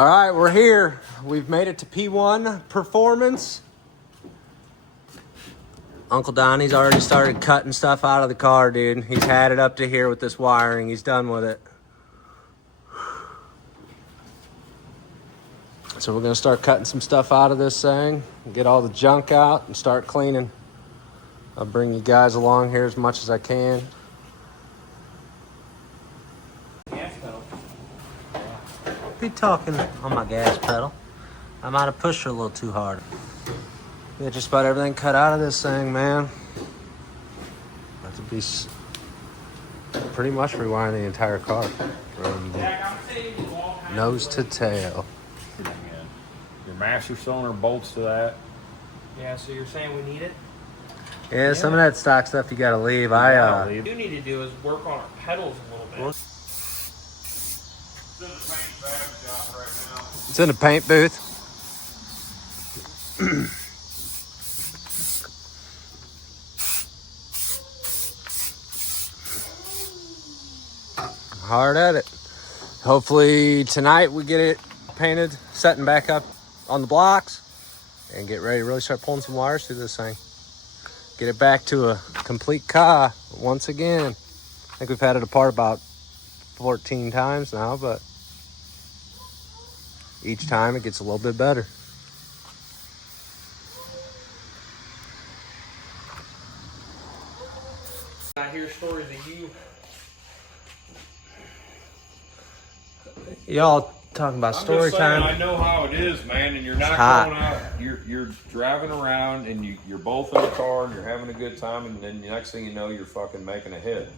All right, we're here. We've made it to P1 Performance. Uncle Donnie's already started cutting stuff out of the car, dude. He's had it up to here with this wiring. He's done with it. So we're going to start cutting some stuff out of this thing, get all the junk out, and start cleaning. I'll bring you guys along here as much as I can. Be talking on my gas pedal. I might have pushed her a little too hard. We got just about everything cut out of this thing, man. About to be pretty much rewiring the entire car from nose to tail. Your master cylinder bolts to that. Yeah, so you're saying we need it? Yeah, some of that stock stuff you gotta leave. What we do need to do is work on our pedals a little bit. It's in the paint booth. Hard at it. Hopefully tonight we get it painted, setting back up on the blocks, and get ready to really start pulling some wires through this thing. Get it back to a complete car once again. I think we've had it apart about 14 times now, but each time it gets a little bit better. I hear stories of you. Y'all talking about story time? I know how it is, man, and you're not going out. You're driving around, and you're both in the car, and you're having a good time, and then the next thing you know, you're fucking making a hit.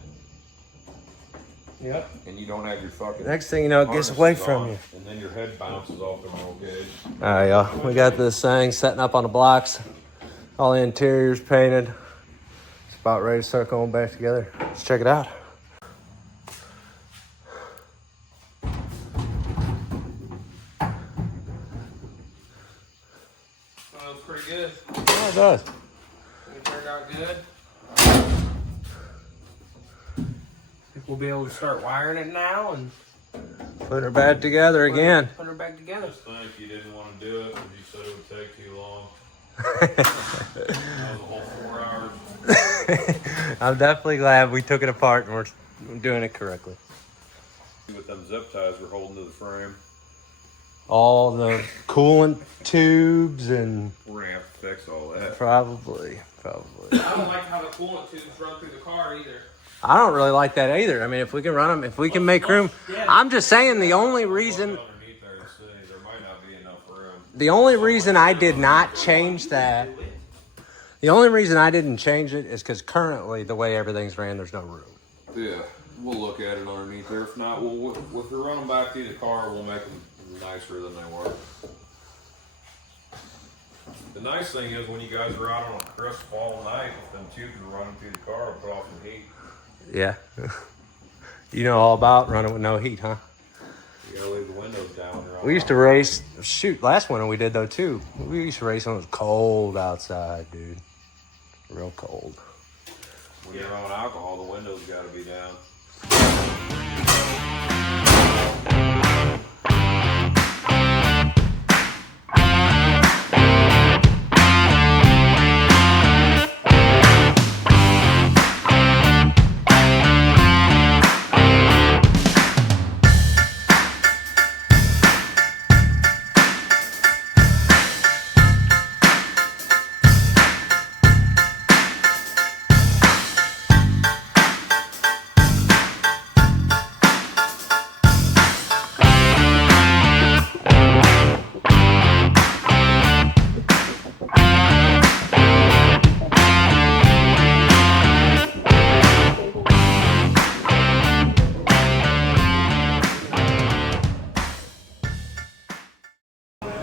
Yep. And you don't have your fucking. Next thing you know, it gets away from you. And then your head bounces off the roll cage. All right, y'all. We got this thing setting up on the blocks. All the interiors painted. It's about ready to start going back together. Let's check it out. Smells pretty good. Oh, it does. It turned out good. We'll be able to start wiring it now and Put her back together again. Put her back together. Just think you didn't want to do it because you said it would take too long. That was a whole 4 hours. I'm definitely glad we took it apart and we're doing it correctly. With them zip ties we're holding to the frame. All the coolant tubes and We're gonna have to fix all that. probably. I don't like how the coolant tubes run through the car either. I don't really like that either. I mean, if we can run them, if we can make room. I'm just saying the only reason Underneath there to see, there might not be enough room. The only reason I did not change that, the only reason I didn't change it is because currently the way everything's ran, there's no room. Yeah, we'll look at it underneath there. If not, if we run them back through the car, we'll make them nicer than they were. The nice thing is when you guys are out on a crisp fall night, if them tubes are running through the car, it'll put off some heat. Yeah. You know all about running with no heat, huh? You gotta leave the windows down. We used to race, last winter we did though too. We used to race when it was cold outside, dude. Real cold. When you're on alcohol, the windows gotta be down.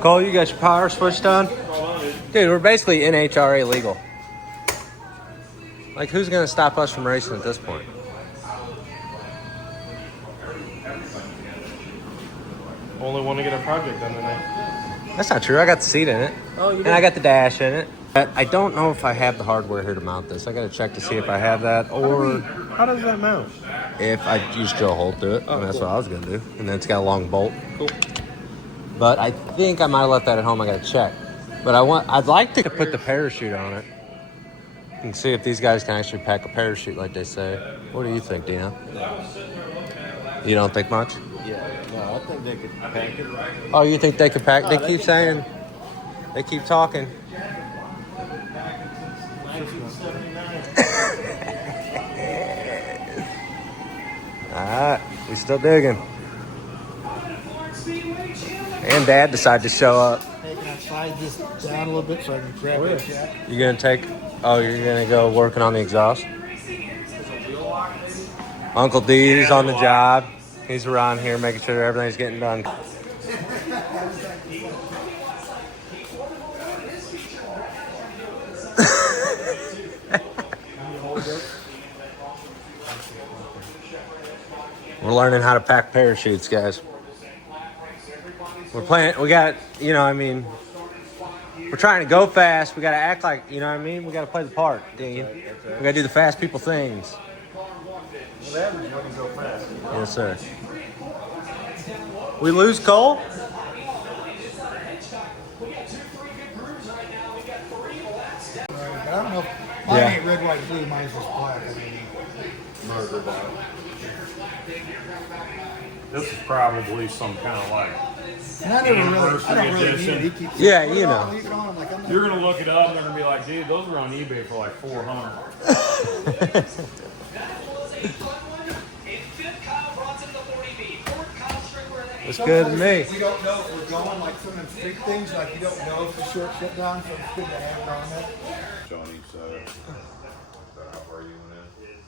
Cole, you got your power switched on? Dude, we're basically NHRA legal. Like, who's going to stop us from racing at this point? Only want to get a project done tonight. That's not true. I got the seat in it. Oh, you did? And I got the dash in it. But I don't know if I have the hardware here to mount this. I got to check to see if I have that or How does that mount? if I use drill hole through it. Oh, and that's cool. what I was going to do. And then it's got a long bolt. Cool. But I think I might have left that at home. I gotta check. But I'd like to put the parachute on it and see if these guys can actually pack a parachute like they say. What do you think, Dino? You don't think much? Yeah, no, I think they could pack it. Oh, you think they could pack? Oh, They they keep can saying, they keep talking. 1979. All right, we still digging. And Dad decided to show up. Hey, can I slide this down a little bit so I can grab it, Jack? You gonna take? Oh, you're gonna go working on the exhaust. Uncle D's on the job. He's around here making sure everything's getting done. We're learning how to pack parachutes, guys. We're playing. We got, you know, I mean, we're trying to go fast. We got to act like, you know what I mean? We got to play the part, Dean. We got to do the fast people things. Well, that was when you go fast. Yes, sir. We lose Cole? But I don't know. Mine Yeah. ain't red, white, blue. Mine's just black. I mean, Murdered out. This is probably some kind of like. and I never really, I don't really need it. He keeps saying, Yeah, "Put it you on, know. leave it on." I'm like, I'm not. You're gonna look it up and they're gonna be like, dude, those are on eBay for like $400. It's good to me. We don't know if we're going like some of them big things. Like you don't know if the short shut down, so it's good to have it on there. Johnny, so where you went in?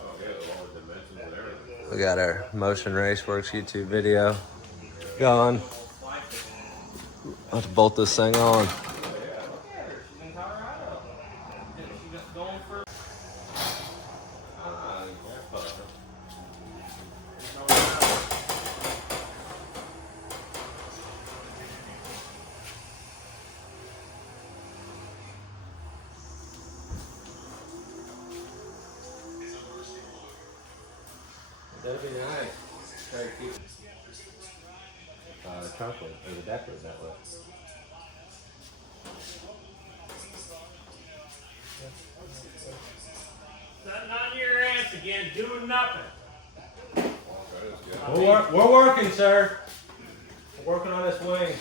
Oh yeah, all the dimensions and everything. We got our Motion Raceworks YouTube video going. Let's bolt this thing on. That'd be nice. Try to keep the trunk or the deck was that way. Nothing on your ass again, doing nothing. We're working, sir. We're working on this wing.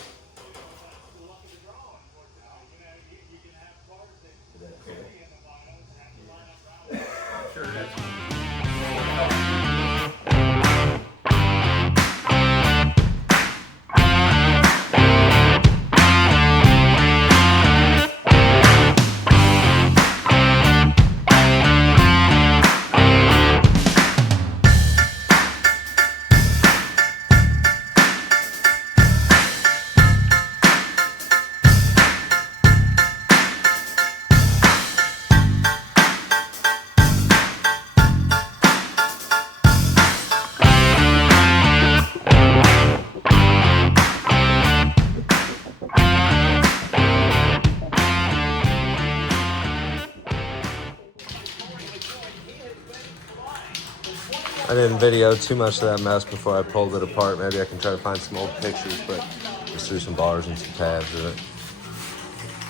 I didn't video too much of that mess before I pulled it apart. Maybe I can try to find some old pictures, but just threw some bars and some tabs in it.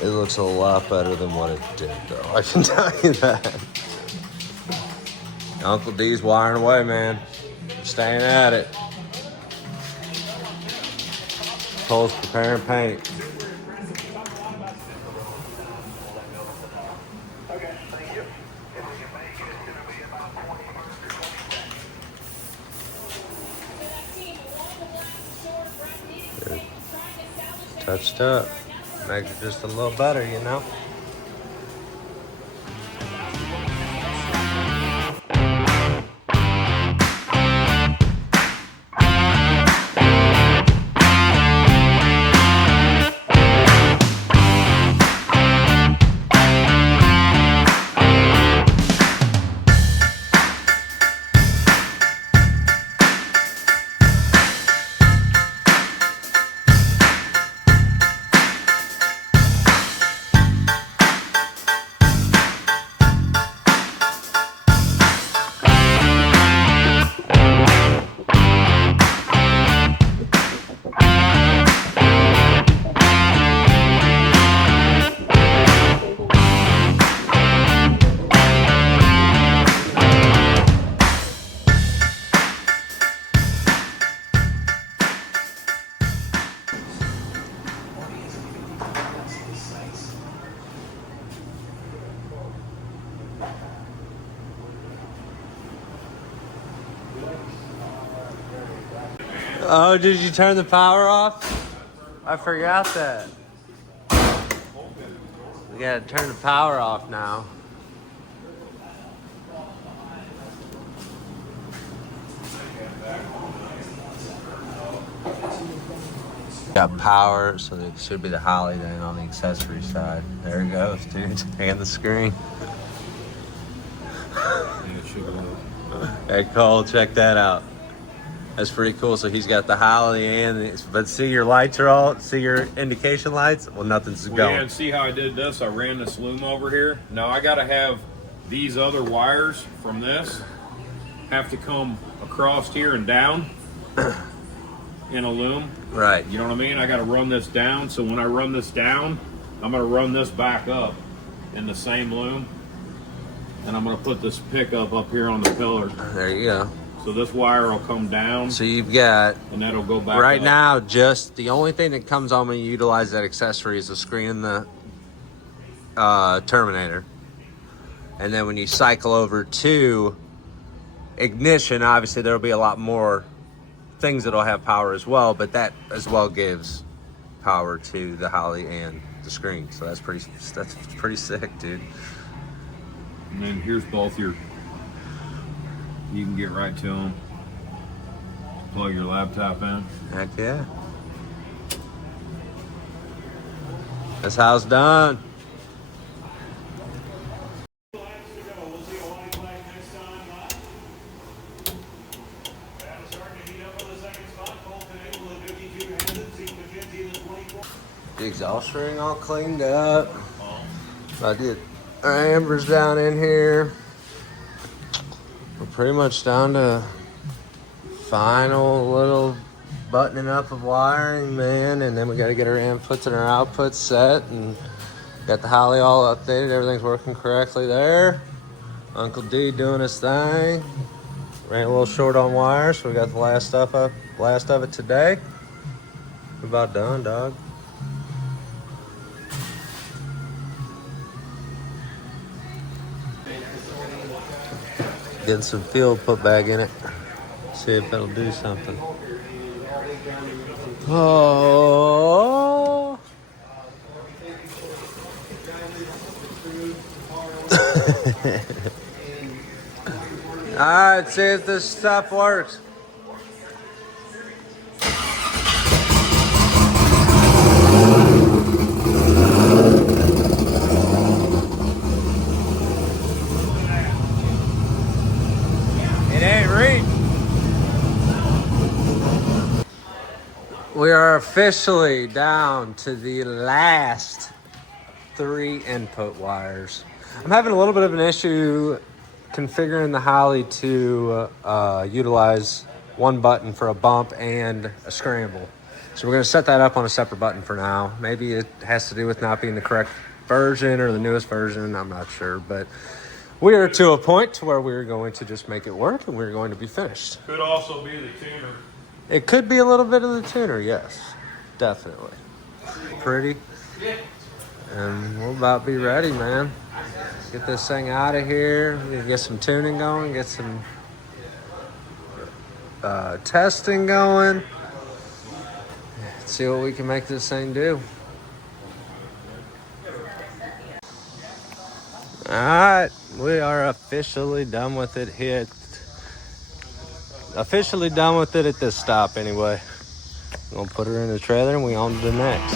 It looks a lot better than what it did, though. I can tell you that. Uncle D's wiring away, man. Staying at it. Cole's preparing paint. Touched up. Makes it just a little better, you know? Oh, did you turn the power off? I forgot that. We gotta turn the power off now. Got power, so it should be the Holly then on the accessory side. There it goes, dude. And the screen. Hey, Cole, check that out. That's pretty cool. So he's got the Holly but see your lights are all, see your indication lights? Well, nothing's going. Yeah, and see how I did this? I ran this loom over here. Now I gotta have these other wires from this have to come across here and down in a loom. Right. You know what I mean? I gotta run this down. So when I run this down, I'm gonna run this back up in the same loom. And I'm gonna put this pickup up here on the pillar. There you go. So this wire will come down. So you've got, and that'll go back right up. now, just the only thing that comes on when you utilize that accessory is the screen and the terminator. And then when you cycle over to ignition, obviously there'll be a lot more things that'll have power as well, but that as well gives power to the Holly and the screen. So that's pretty sick, dude. And then here's both your, you can get right to them. Plug your laptop in. Heck yeah. That's how it's done. The exhaust ring all cleaned up. I did our ambers down in here. We're pretty much down to final little buttoning up of wiring, man. And then we got to get our inputs and our outputs set, and got the Holly all updated. Everything's working correctly there. Uncle D doing his thing. Ran a little short on wires, so we got the last of it today. We're about done, dog. Getting some fuel put back in it. See if it'll do something. Oh. All right, see if this stuff works. It ain't reading. We are officially down to the last 3 input wires. I'm having a little bit of an issue configuring the Holly to utilize one button for a bump and a scramble. So we're going to set that up on a separate button for now. Maybe it has to do with not being the correct version or the newest version. I'm not sure, but we are to a point where we're going to just make it work and we're going to be finished. Could also be the tuner. It could be a little bit of the tuner, yes, definitely. Pretty. And we'll about be ready, man. Get this thing out of here. We can get some tuning going, get some testing going. See what we can make this thing do. All right, we are officially done with it here. Officially done with it at this stop anyway. We're gonna put her in the trailer and we on to the next.